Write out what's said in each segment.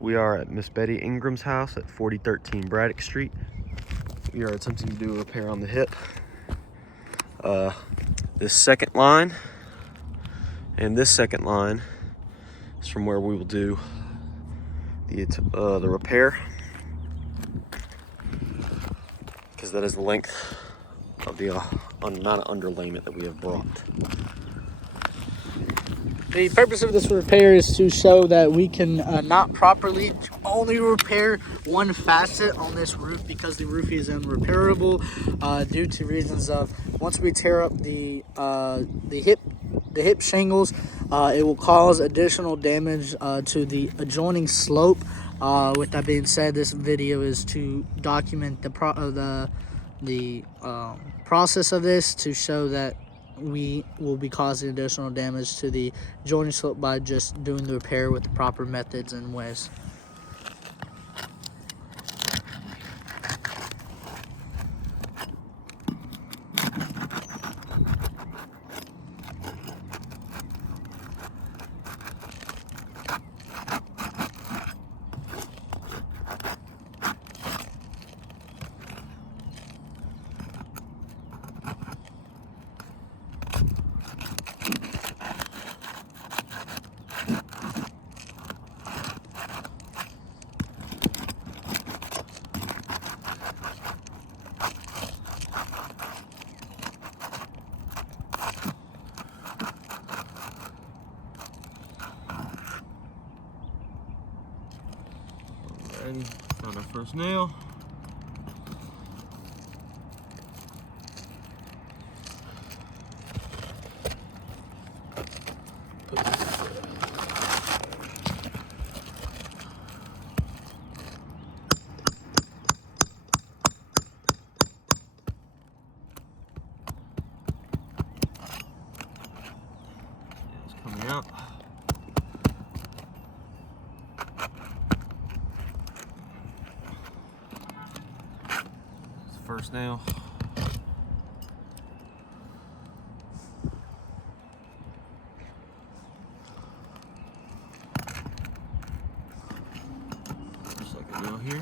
We are at Miss Betty Ingram's house at 4013 Braddock Street. We are attempting to do a repair on the hip. This second line and this second line is from where we will do the repair, because that is the length of the amount of underlayment that we have brought. The purpose of this repair is to show that we can not properly only repair one facet on this roof, because the roof is unrepairable due to reasons of, once we tear up the hip shingles, it will cause additional damage to the adjoining slope. With that being said, this video is to document the process of this, to show that we will be causing additional damage to the joining slope by just doing the repair with the proper methods and ways. Alrighty, found our first nail. It's coming out. First nail. Second nail here.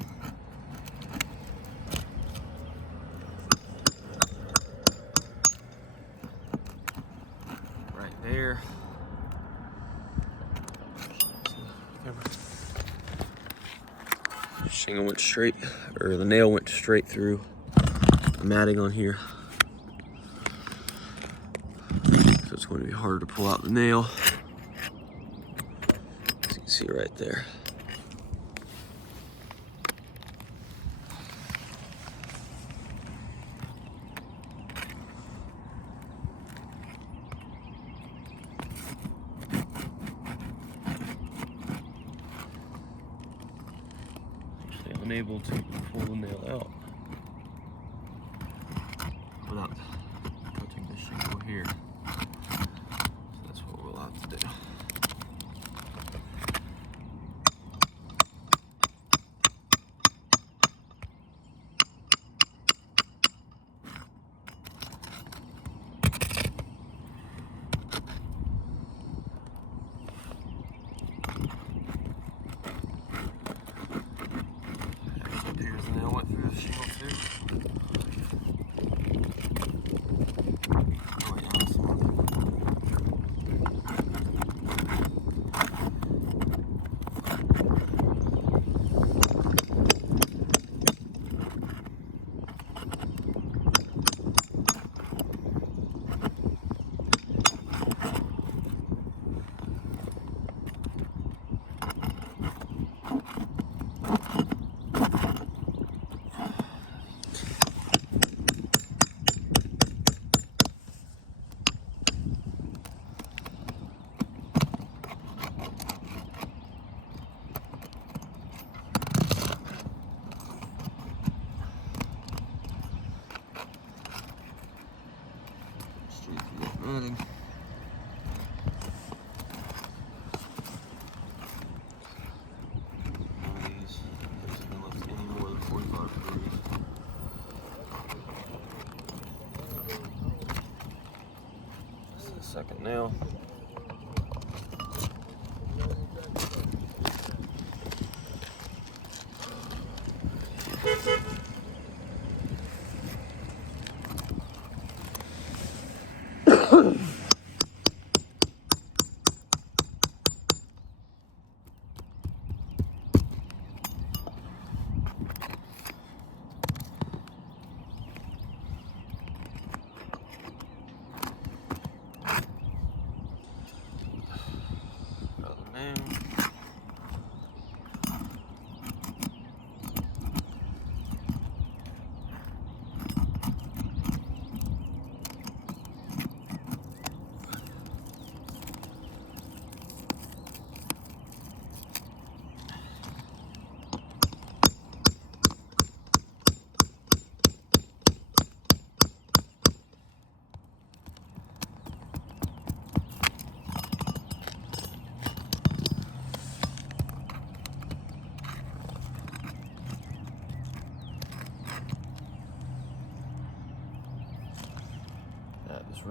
Right there. Shingle went straight, or the nail went straight through the matting on here, so it's going to be harder to pull out the nail, as you can see right there. Actually unable to pull the nail out without touching the shingle here. So that's what we'll have to do. Actually, here's the nail went through the shingle too. Running. This is the second nail.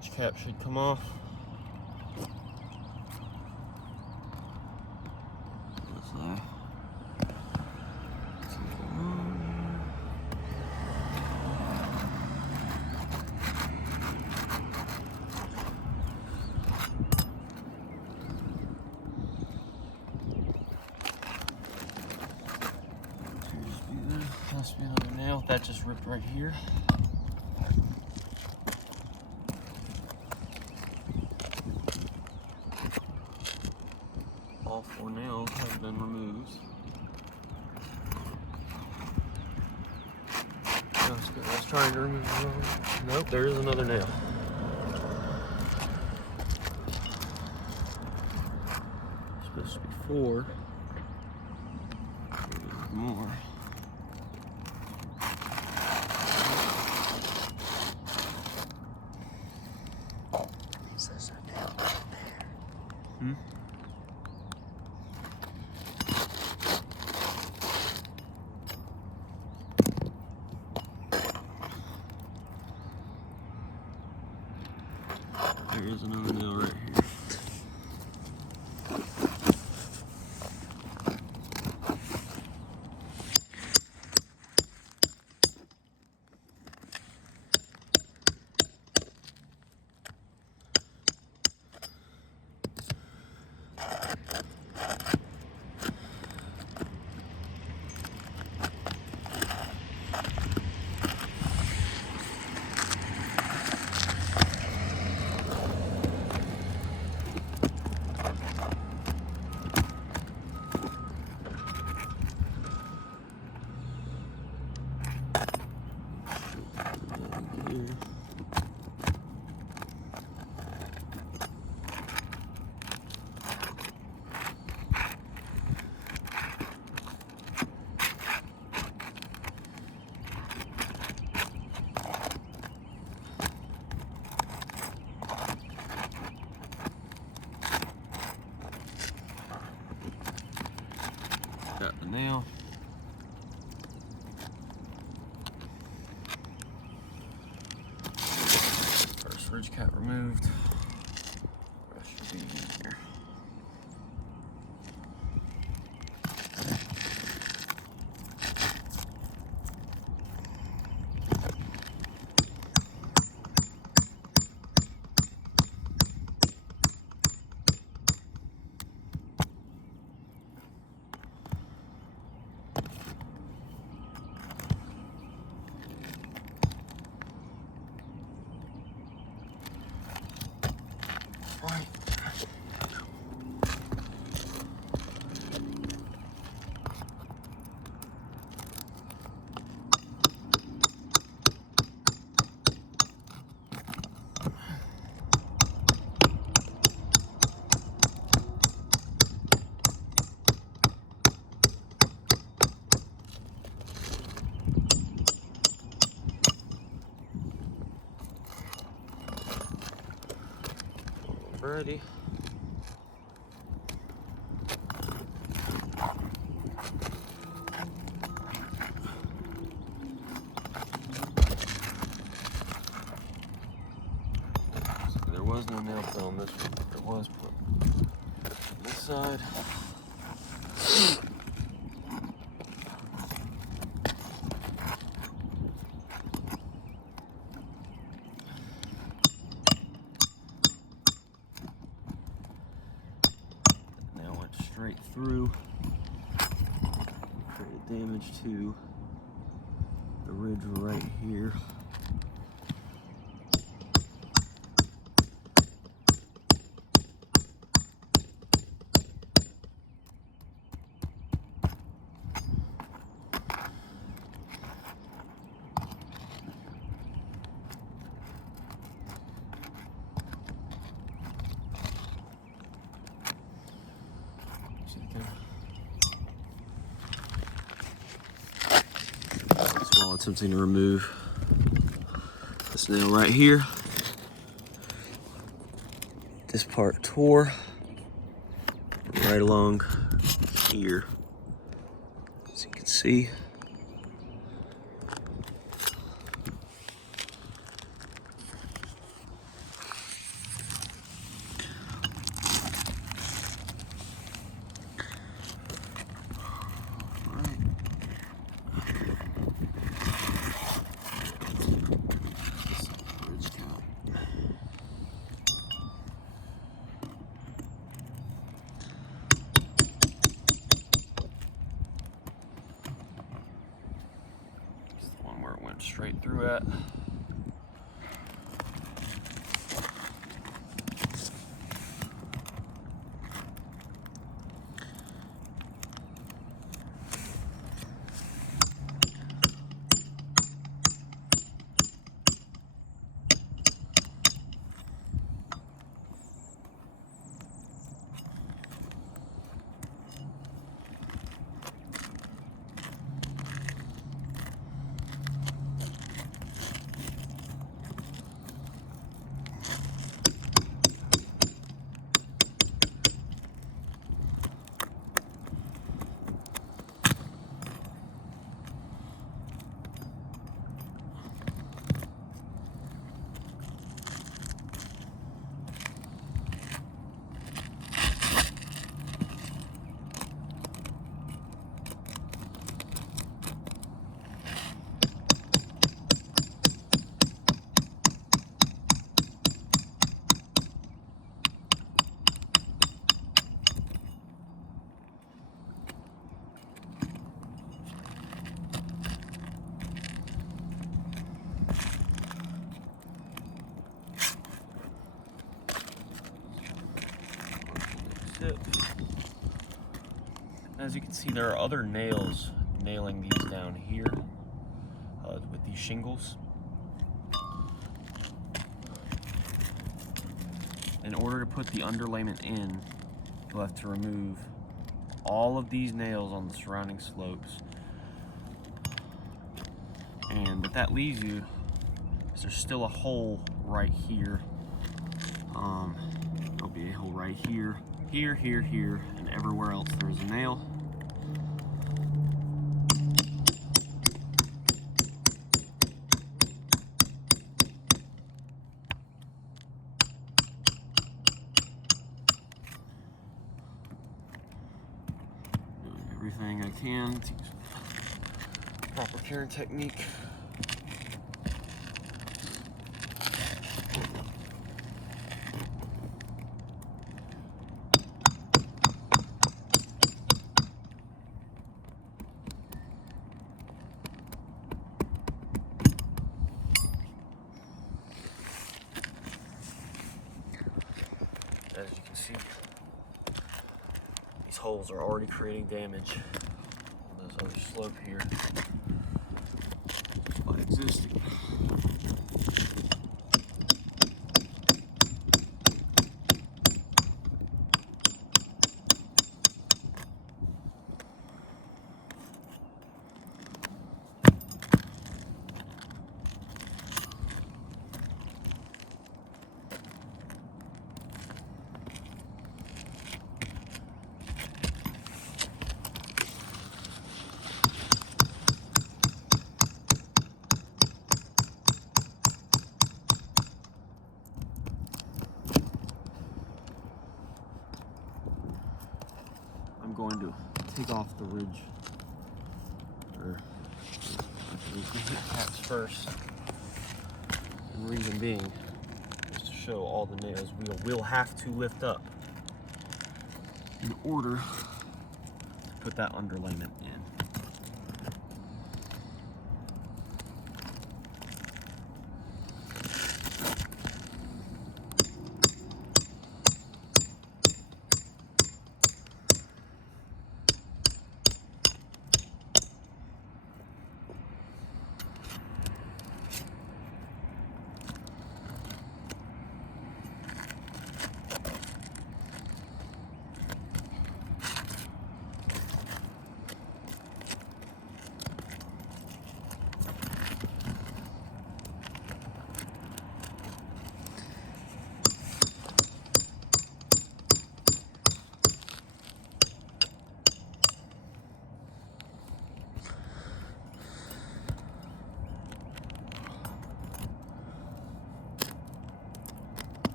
ridge cap should come off. Must be another nail. That just ripped right here. All 4 nails have been removed. I was trying to remove one. Nope, there is another nail. Supposed to be 4. More. Is this a nail there? Hmm? There is another nail right here. Got the nail. First ridge cap removed. Rest should be in here. Right. Alrighty. So there was no nail fill on this one, but there was put on this side. Straight through, created damage to the ridge right here. While attempting to remove this nail right here, this part tore right along here, as you can see. straight through at. As you can see, there are other nails nailing these down here with these shingles. In order to put the underlayment in, you'll have to remove all of these nails on the surrounding slopes. And what that leaves you is there's still a hole right here. There'll be a hole right here, here, here, here, and everywhere else there's a nail. Doing everything I can to use proper care and technique. As you can see, these holes are already creating damage on this other slope here just by existing. I'm going to take off the ridge, or we can hit caps first. And the reason being is to show all the nails we will have to lift up in order to put that underlayment in.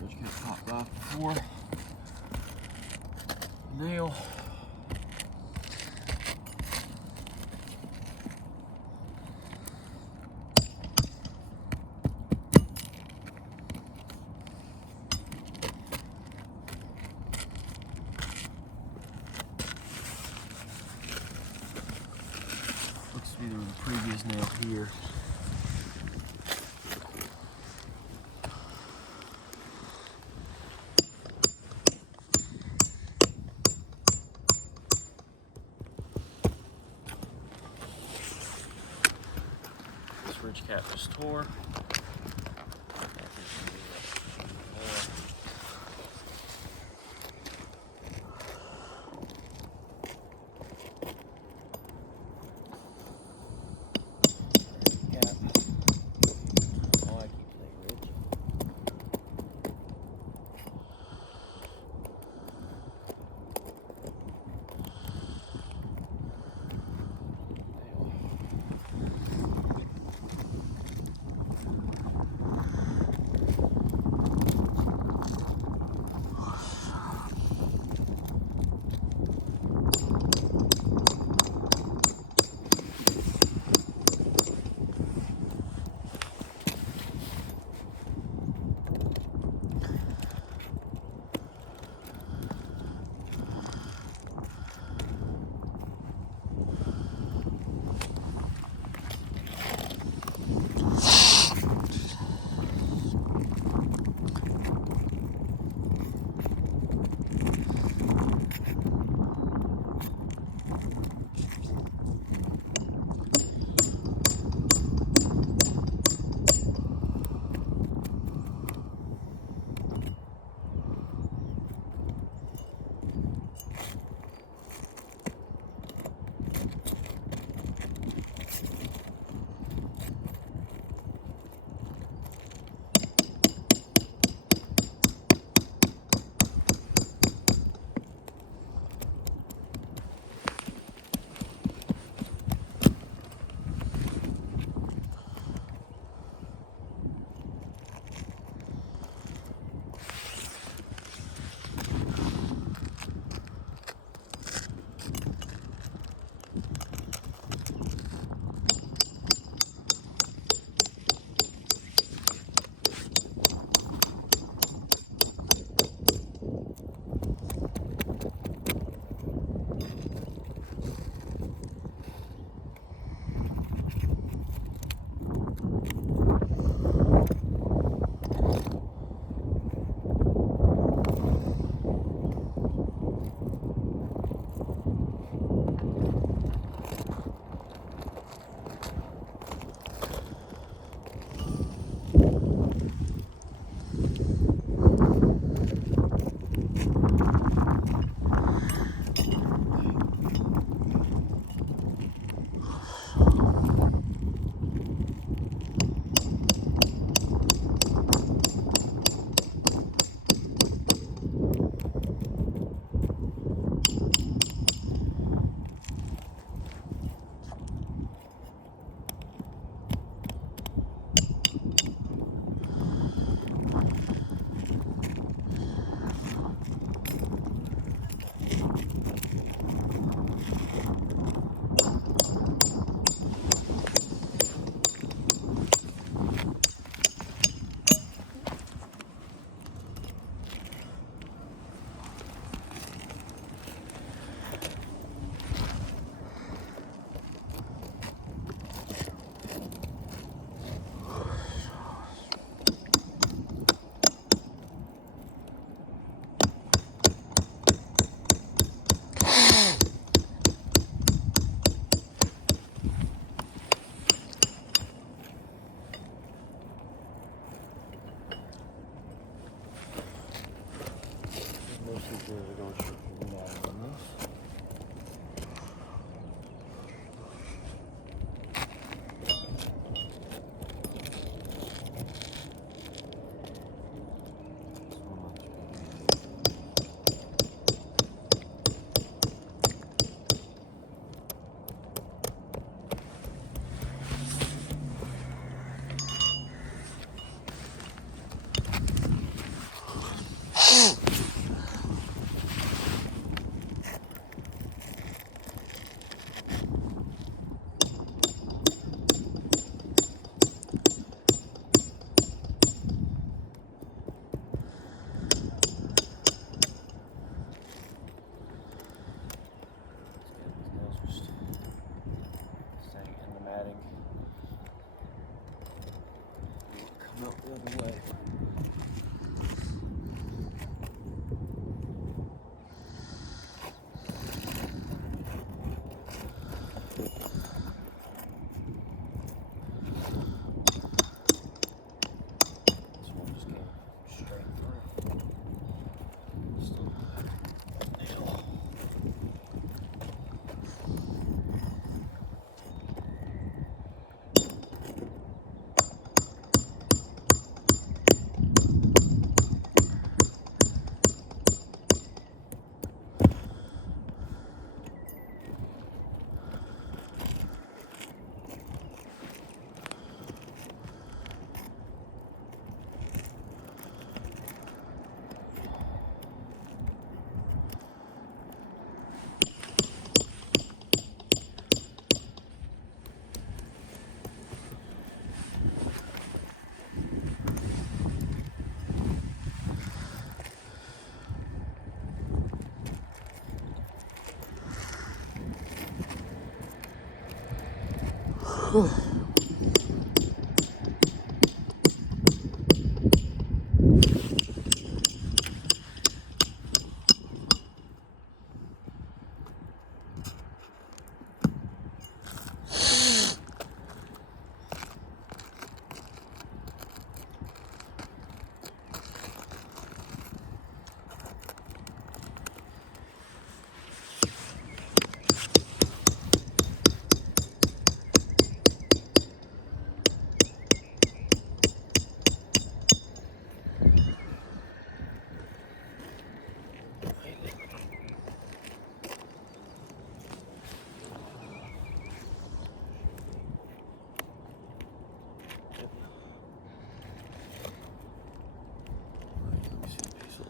Ridge cap popped off before. Nail. Looks to be there was a previous nail here. This ridge cap just tore.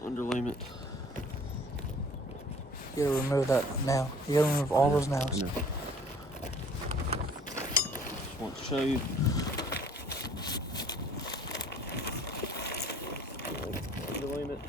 Underlayment. You gotta remove that nail. You gotta remove all those nails. Just want to show you. Underlayment.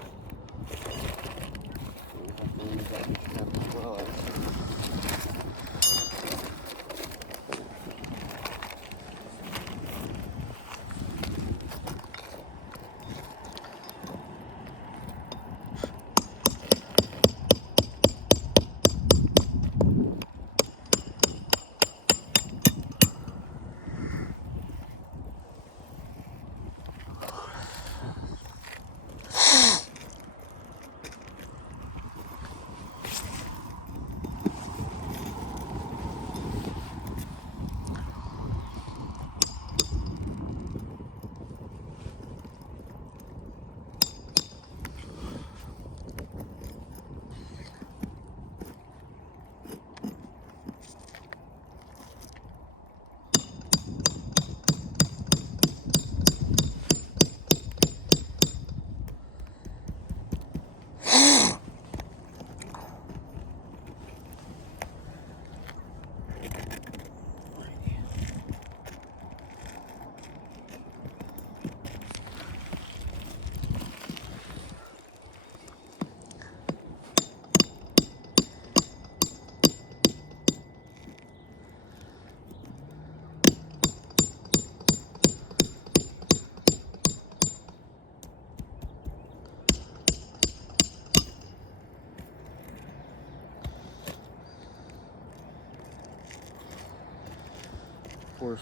Of course,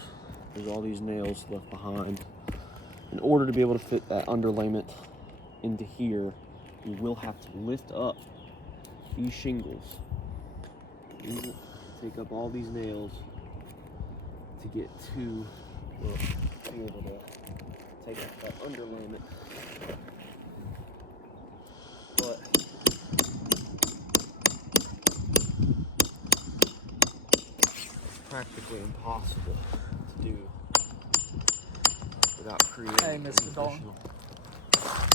there's all these nails left behind. In order to be able to fit that underlayment into here, you will have to lift up these shingles. You take up all these nails to get to be able to take up that underlayment. But it's practically impossible to do without creating additional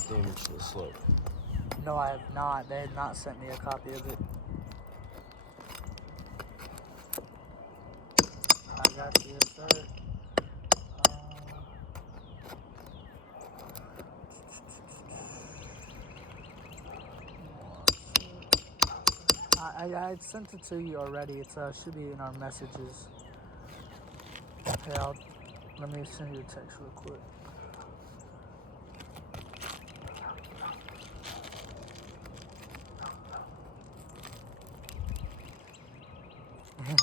damage to the slope. No, I have not. They had not sent me a copy of it. I got you, yes, sir. I sent it to you already. It should be in our messages. Okay, let me send you a text real quick.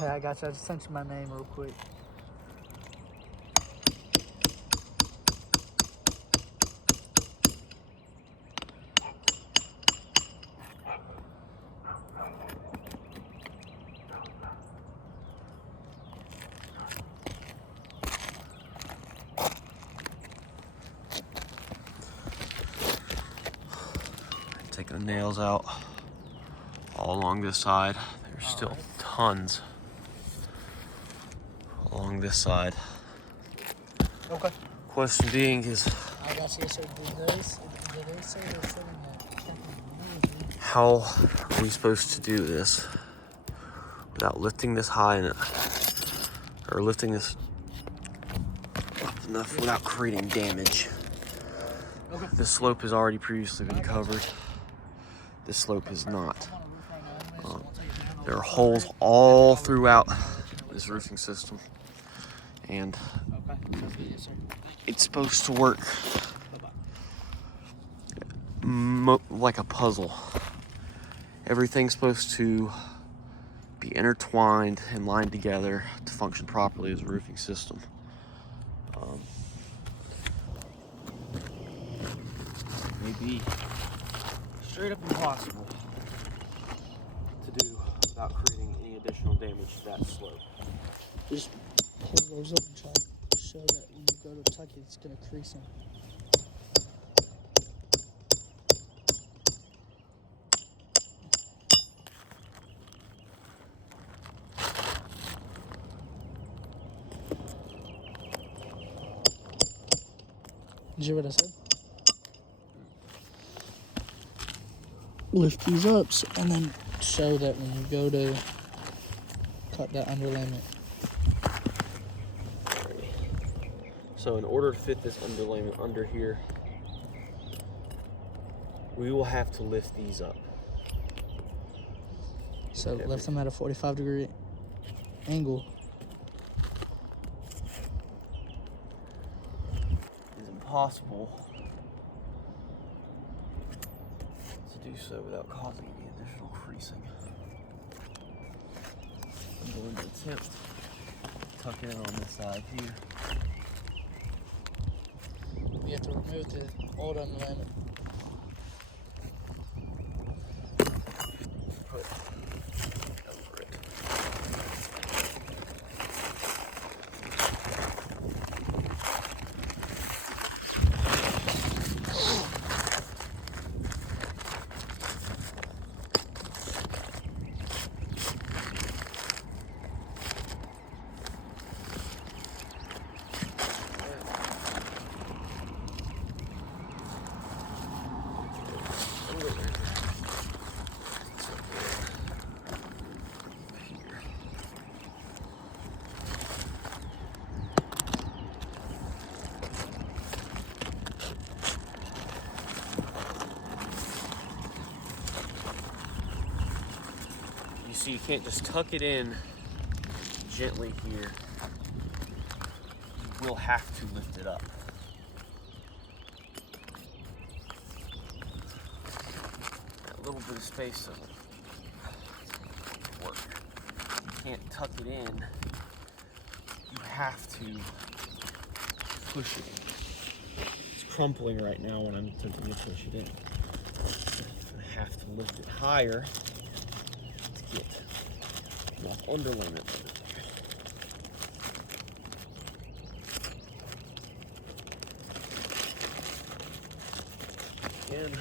I got you. I just sent you my name real quick. Taking the nails out all along this side. There's still tons along this side. Okay. Question being is, I got you, sir. Did they say they're sending that? how are we supposed to do this without lifting this high or lifting this up enough without creating damage? Okay. This slope has already previously been covered. This slope is not. There are holes all throughout this roofing system, And Okay. Sounds good, yes, sir. it's supposed to work like a puzzle. Everything's supposed to be intertwined and lined together to function properly as a roofing system. Maybe straight up impossible to do without creating any additional damage to that slope. Just pull those up and try to show that when you go to tuck it, it's going to crease them. Did you hear what I said? Lift these up and then show that when you go to cut that underlayment. So in order to fit this underlayment under here, we will have to lift these up. So lift them at a 45-degree angle. It's impossible to do so without causing any additional creasing. I'm going to attempt to tuck in on this side here. You have to remove the old underlayment. Put over it. So you can't just tuck it in gently here. You will have to lift it up. That little bit of space doesn't work. You can't tuck it in. You have to push it in. It's crumpling right now when I'm attempting to push it in. I have to lift it higher to get enough underlayment. Again,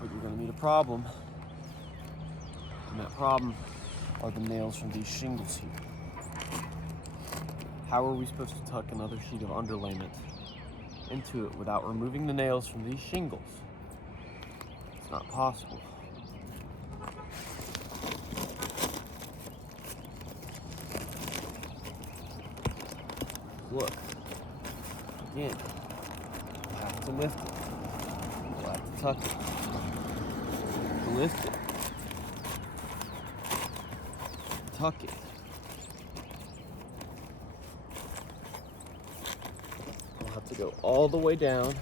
but you're going to meet a problem, and that problem are the nails from these shingles here. How are we supposed to tuck another sheet of underlayment into it without removing the nails from these shingles? It's not possible. Look, again, we'll have to lift it. We'll have to tuck it. Lift it. Tuck it. We'll have to go all the way down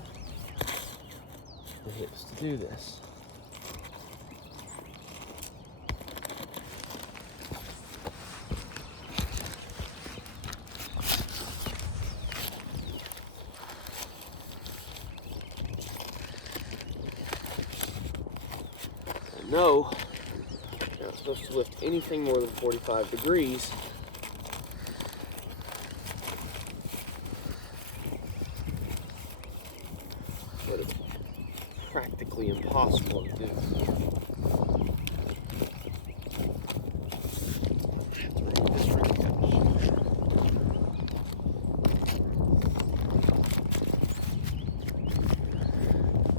the hips to do this. No, you're not supposed to lift anything more than 45 degrees. But it's practically impossible to do.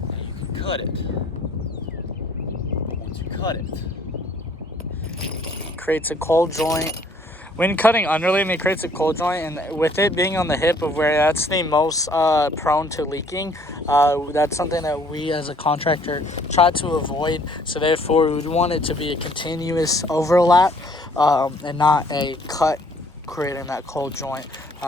Now you can cut it. Cut it. Creates a cold joint When cutting underlayment, it creates a cold joint, and with it being on the hip of where that's the most prone to leaking, that's something that we as a contractor try to avoid. So therefore, we would want it to be a continuous overlap and not a cut creating that cold joint.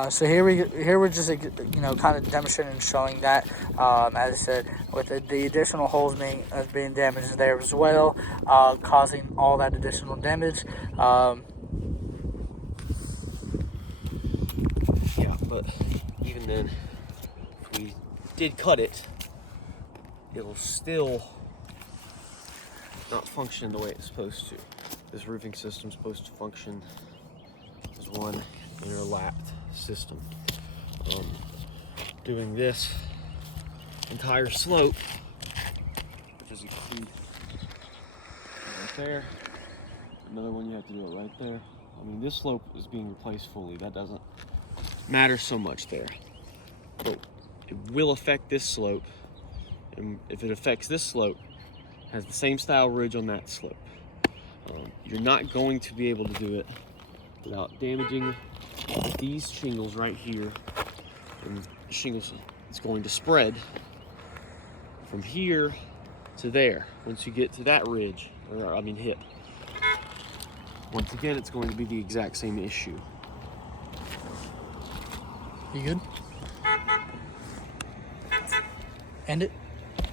So here we're just kind of demonstrating and showing that, as I said, with the additional holes being damaged there as well, causing all that additional damage. Yeah, but even then, if we did cut it, it'll still not function the way it's supposed to. This roofing system's supposed to function as one interlapped system. Doing this entire slope, which is a key right there, another one you have to do it right there. I mean, this slope is being replaced fully. That doesn't matter so much there, but it will affect this slope, and if it affects this slope, it has the same style ridge on that slope. You're not going to be able to do it without damaging these shingles right here, and shingles is going to spread from here to there. Once you get to that ridge, or I mean hip, once again it's going to be the exact same issue. You good? End it.